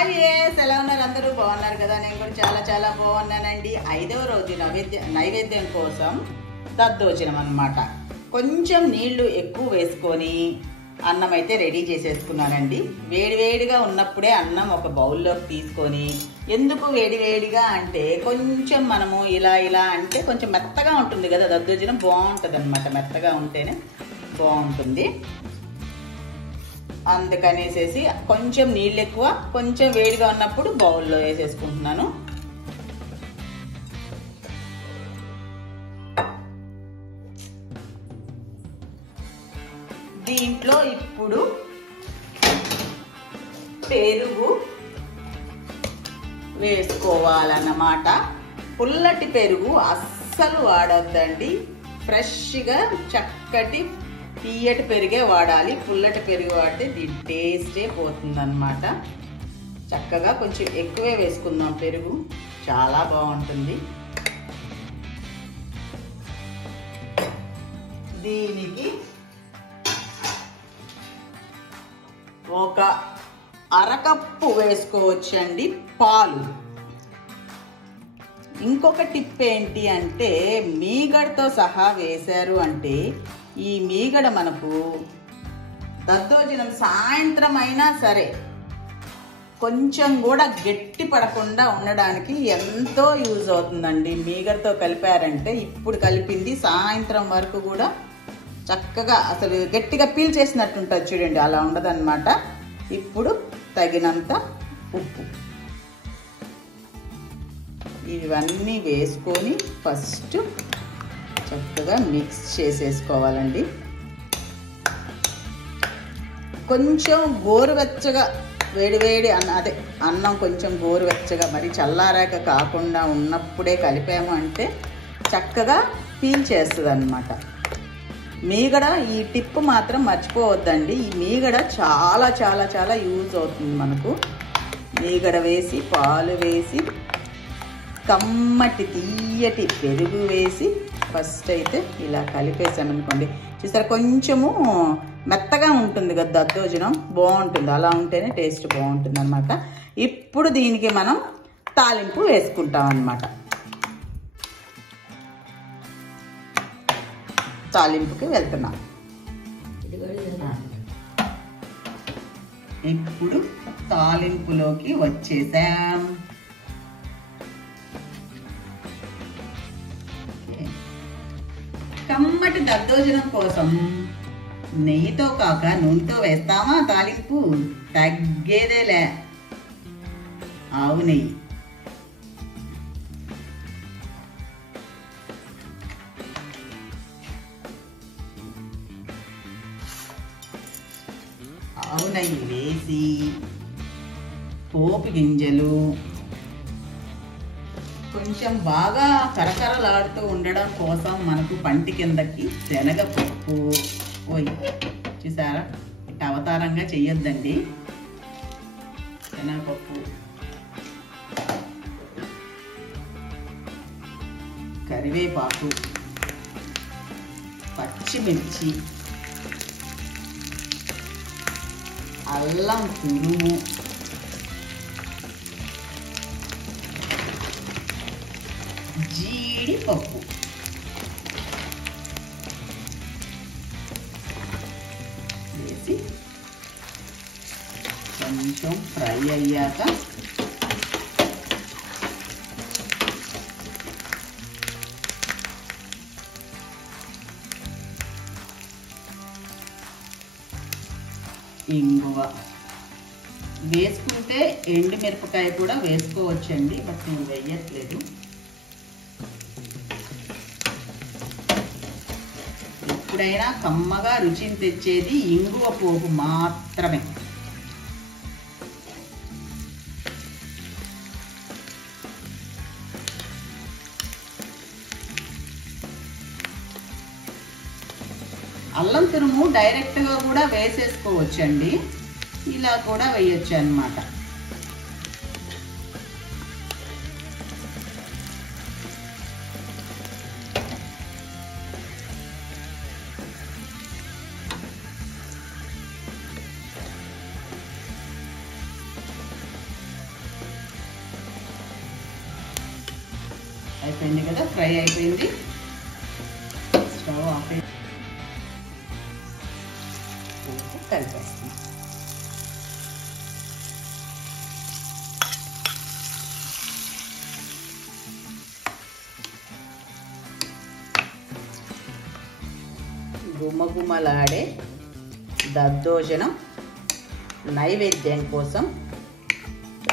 Hi ఎలా ఉన్నారు? అందరూ బాగున్నారు కదా? నేను కూడా చాలా చాలా బాగున్నానండి. 5వ రోజు నైవేద్యం కోసం దద్దోజనం అన్నమాట. కొంచెం నీళ్లు ఎక్కువ వేసుకొని అన్నం అయితే రెడీ చేసేసుకున్నానండి. వేడివేడిగా ఉన్నప్పుడే అన్నం ఒక బౌల్లోకి తీసుకొని, ఎందుకు వేడివేడిగా అంటే కొంచెం మనము ఇలా ఇలా అంటే కొంచెం మెత్తగా ఉంటుంది కదా దద్దోజనం, బాగుంటుంది అనమాట. మెత్తగా ఉంటేనే బాగుంటుంది. అందుకనేసేసి కొంచెం నీళ్ళు ఎక్కువ, కొంచెం వేడిగా ఉన్నప్పుడు బౌల్లో వేసేసుకుంటున్నాను. దీంట్లో ఇప్పుడు పెరుగు వేసుకోవాలన్నమాట. పుల్లటి పెరుగు అస్సలు వాడొద్దండి. ఫ్రెష్గా చక్కటి తీయటి పెరిగే వాడాలి. పుల్లటి పెరుగు వాడితే దీని టేస్టే పోతుందన్నమాట. చక్కగా కొంచెం ఎక్కువే వేసుకుందాం పెరుగు, చాలా బాగుంటుంది. దీనికి ఒక అరకప్పు వేసుకోవచ్చండి పాలు. ఇంకొక టిప్ ఏంటి అంటే, మీగడతో సహా వేశారు అంటే ఈ మీగడ మనకు దద్దోజనం సాయంత్రం అయినా సరే కొంచెం కూడా గట్టి పడకుండా ఉండడానికి ఎంతో యూజ్ అవుతుందండి. మీగడతో కలిపారంటే, ఇప్పుడు కలిపింది సాయంత్రం వరకు కూడా చక్కగా అసలు గట్టిగా పీల్ చేసినట్టు ఉంటుంది చూడండి, అలా ఉండదన్నమాట. ఇప్పుడు తగినంత ఉప్పు ఇవన్నీ వేసుకొని ఫస్ట్ చక్కగా మిక్స్ చేసేసుకోవాలండి. కొంచెం గోరువెచ్చగా వేడివేడి అన్నం కొంచెం గోరువెచ్చగా, మరి చల్లారాక కాకుండా ఉన్నప్పుడే కలిపాము అంటే చక్కగా పీల్ చేస్తుంది అన్నమాట. మీగడ ఈ టిప్ మాత్రం మర్చిపోవద్దండి. ఈ మీగడ చాలా చాలా చాలా యూజ్ అవుతుంది మనకు. మీగడ వేసి, పాలు వేసి, కమ్మటి తీయటి పెరుగు వేసి ఫస్ట్ అయితే ఇలా కలిపేసామనుకోండి, చూసారా కొంచెము మెత్తగా ఉంటుంది కదా దద్దోజనం, బాగుంటుంది. అలా ఉంటేనే టేస్ట్ బాగుంటుంది అనమాట. ఇప్పుడు దీనికి మనం తాలింపు వేసుకుంటాం అన్నమాట. తాలింపుకి వెళ్తున్నాం. ఇప్పుడు తాలింపులోకి వచ్చేసాం. కమ్మటి దద్దోజనం కోసం నెయ్యితో కాక నూనెతో వేస్తామా తాలింపు? తగ్గేదేలే, ఆవు నెయ్యి. ఆవు నెయ్యి వేసి పోపు గింజలు కొంచెం బాగా కరకరలాడుతూ ఉండడం కోసం మనకు పంటి కిందకి శనగపప్పు, చూసారా ఇట్లా అవతారంగా చెయ్యొద్దండి. శనగపప్పు, కరివేపాకు, పచ్చిమిర్చి, అల్లం తురుము, జీడిపప్పు వేసి కొంచెం ఫ్రై అయ్యాక ఇంగువ వేసుకుంటే ఎండుమిరపకాయ కూడా వేసుకోవచ్చండి, బట్ నేను వేయట్లేదు. ఎప్పుడైనా కమ్మగా రుచిని తెచ్చేది ఇంగువ పోపు మాత్రమే. అల్లం తురుము డైరెక్ట్గా కూడా వేసేసుకోవచ్చండి, ఇలా కూడా వేయొచ్చు అన్నమాట. అయిపోయింది కదా, ఫ్రై అయిపోయింది. స్టవ్ ఆఫ్ కలిపేస్తాం. గుమగుమలాడే దద్దోజనం నైవేద్యం కోసం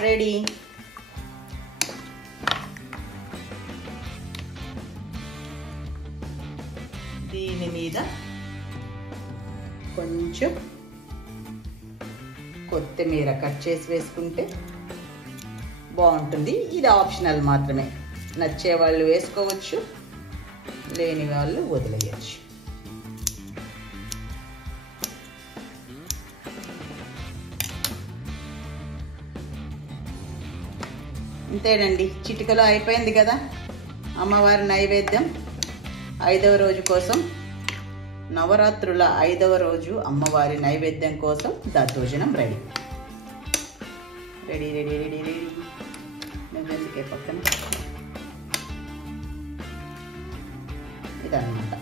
రెడీ. దీని మీద కొంచెం కొత్తిమీర కట్ చేసి వేసుకుంటే బాగుంటుంది. ఇది ఆప్షనల్ మాత్రమే, నచ్చే వాళ్ళు వేసుకోవచ్చు, లేని వాళ్ళు వదిలేయచ్చు. అంతేనండి, చిటికలో అయిపోయింది కదా అమ్మవారి నైవేద్యం. 5వ రోజు కోసం, నవరాత్రుల 5వ రోజు అమ్మవారి నైవేద్యం కోసం దద్దోజనం ready. Ready ready ready ready. నువ్వెందుకే పక్కన ఇదన్నమాట.